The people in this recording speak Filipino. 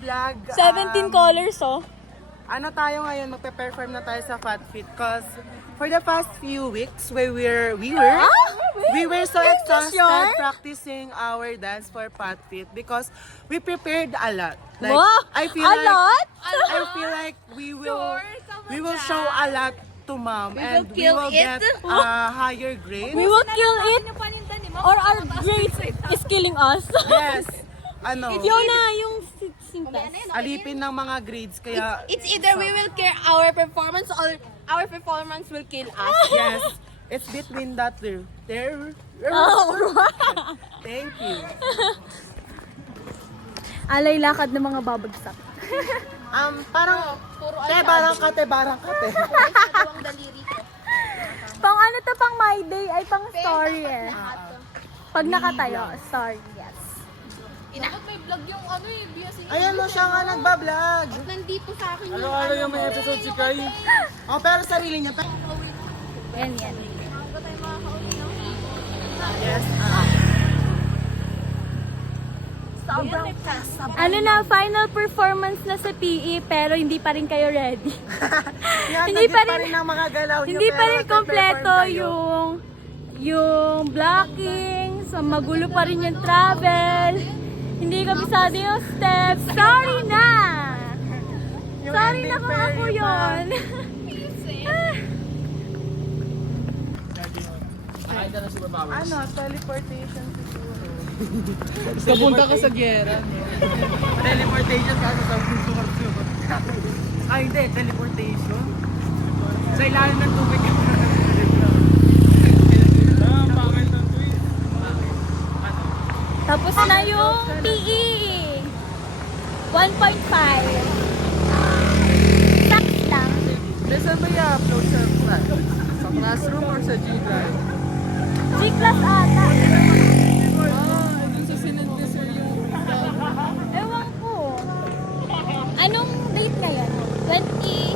vlog. 17 colors, oh. Ano tayo ngayon, magpe-perform na tayo sa Fat Fit because for the past few weeks, we were so exhausted practicing our dance for Fat Fit because we prepared a lot. Like, Wow! I feel like we will show a lot to mom and we will get a higher grade. We will kill it or our grades is killing us. Yes. Ano? Yun na, yung singtas. Alipin ng mga grades kaya It's either we will kill our performance or our performance will kill us. yes, it's between that there. Oh, Thank you. alay lakad ng mga babagsak. Parang barang kate. Dalawang daliri ko. Pang ano to, pang my day, ay pang story eh. Pag nakatayo, story, yes. Dapat may vlog yung ano eh, BSC. Ayan mo siya nga nagbablog. Nandito sa akin yung Ano yung may episode si Kai? Oh, pero sarili niya. Yan. Yes. Ano na, final performance na sa PE pero hindi pa rin kayo ready. Hindi pa rin ang mga galaw niyo. Hindi pa pero rin nagpe-perform kompleto kayo. yung blocking, so magulo pa rin yung travel. Hindi kabisado yung steps. Sorry na! Yung Sorry ending na kung ako fairy pa. yun. Nakita na si Babawas. Ano, teleportation siguro. Kapunta ka sa gera. Teleportation kasi sa puso ka. Ay, hindi. Teleportation. Sa ilalim ng tubig. Bakit ng twist? Tapos na yung PE. 1.5. Tax lang. Saan ba i-upload sa class? Sa classroom or sa G-Drive? G-class ata. Dun sa sinendesser yung... Ewan ko. Anong date na yan? 20...